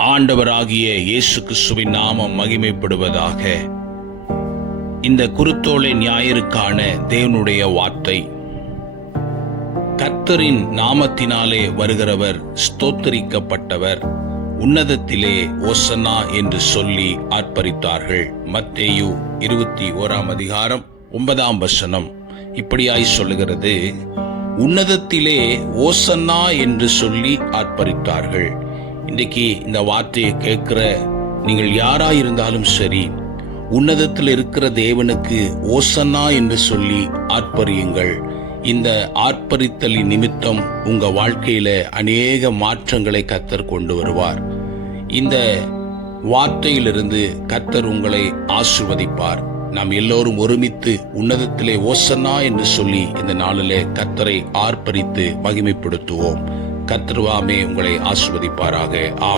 ஆண்டவராகிய இயேசு கிறிஸ்துவின் நாமம் மகிமைப்படுவதாக. இந்த குருத்தோலை ஞாயிறுக்கான தேவனுடைய வார்த்தை. கர்த்தரின் நாமத்தினாலே வருகிறவர் ஸ்தோத்தரிக்கப்பட்டவர். உன்னதத்திலே ஓசன்னா என்று சொல்லி ஆர்ப்பரித்தார்கள் மத்தேயு இருபத்தி ஓராம் அதிகாரம் ஒன்பதாம் வசனம். இப்படியாய் சொல்லுகிறது. உன்னதத்திலே ஓசன்னா என்று சொல்லி ஆர்ப்பரித்தார்கள் இன்றைக்கு இந்த வார்த்தையை கேட்கிற நீங்கள் யாராயிருந்தாலும் சரி உன்னதத்தில் இருக்கிற தேவனுக்கு ஓசன்னா என்று சொல்லி ஆர்ப்பரியுங்கள். இந்த ஆர்ப்பரித்தலின் நிமித்தம் உங்க வாழ்க்கையில அநேக மாற்றங்களை கத்தர் கொண்டு வருவார். இந்த வார்த்தையிலிருந்து கத்தர் உங்களை ஆசிர்வதிப்பார். நாம் எல்லோரும் ஒருமித்து உன்னதத்திலே ஓசன்னா என்று சொல்லி இந்த நாளிலே கத்தரை ஆர்ப்பரித்து மகிமைப்படுத்துவோம். கத்தர்வாமே உங்களை ஆசிர்வதிப்பாராக. ஆ